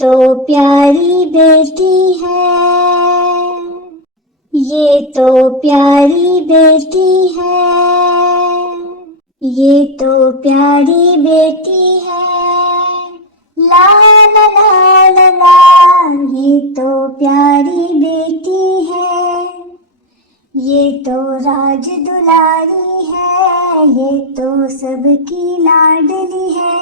तो प्यारी बेटी है, ये तो प्यारी बेटी है, ये तो प्यारी बेटी है। ला ला ला ला ला, ये तो प्यारी बेटी है, ये तो राज दुलारी है, ये तो सबकी लाडली है,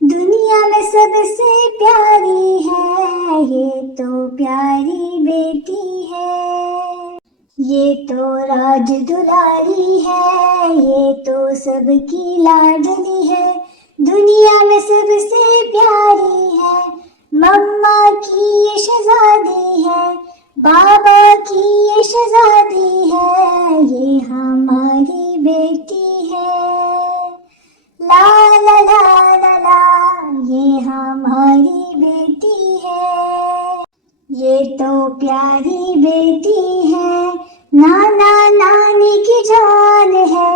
दुनिया में सबसे प्यारी है, ये तो प्यारी बेटी है। ये तो राज दुलारी है, ये तो सबकी लाडली है, दुनिया में सबसे प्यारी है, मम्मा की ये शहजादी है, बाबा की ये शहजादी है, ये हमारी बेटी है। ला ला ला ला ला, ये हमारी बेटी है, ये तो प्यारी बेटी है, नाना नानी की जान है,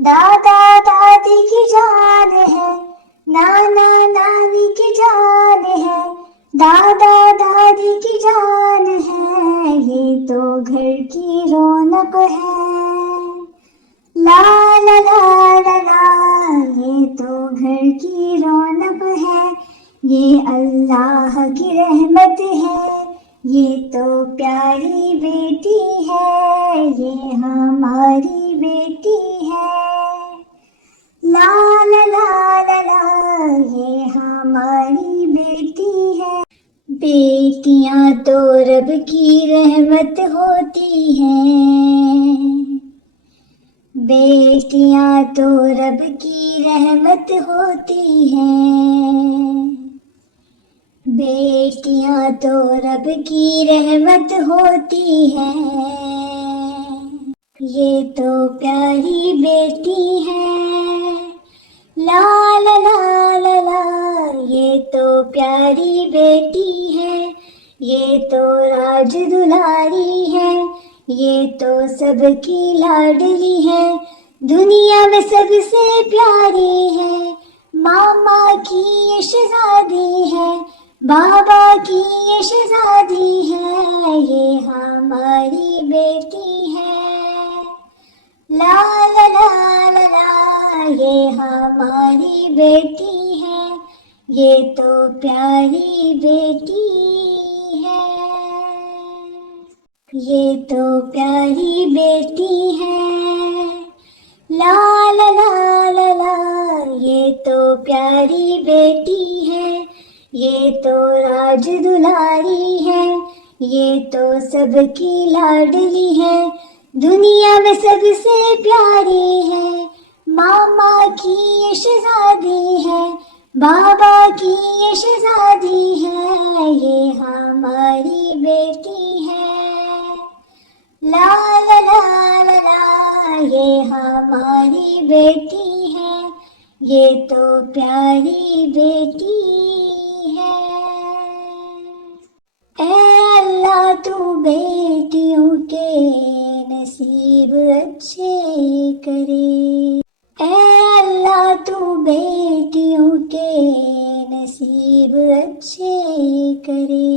दादा दादी की जान है, नाना नानी की जान है, दादा दादी की जान है, ये तो घर की रौनक है। ला ला ला ला ला, ये तो घर की रौनक है, ये अल्लाह की रहमत है, ये तो प्यारी बेटी है, ये हमारी बेटी है। ला ला ला ला ला, ये हमारी बेटी है। बेटियां तो रब की रहमत होती हैं, बेटियां तो रब की रहमत होती हैं, बेटियां तो रब की रहमत होती हैं, ये तो प्यारी बेटी है। ला ला ला ला ला, ये तो प्यारी बेटी है, ये तो राज दुलारी है, ये तो सबकी लाडली है, दुनिया में सबसे प्यारी है, मामा की ये शहजादी है, बाबा की ये शहजादी है, ये हमारी बेटी है। ला ला ला ला ला, ये हमारी बेटी है, ये तो प्यारी बेटी है, ये तो प्यारी बेटी है। ला ला ला ला ला, ये तो प्यारी बेटी है, ये तो राज दुलारी है, ये तो सबकी लाडली है, दुनिया में सबसे प्यारी है, मामा की ये शहजादी है, बाबा की ये शहजादी है, ये हमारी बेटी है। ला ला ला ला ला, ये हमारी बेटी है, ये तो प्यारी बेटी है। ऐ अल्लाह तू बेटियों के नसीब अच्छे करे, ऐ अल्लाह तू बेटियों के नसीब अच्छे करे।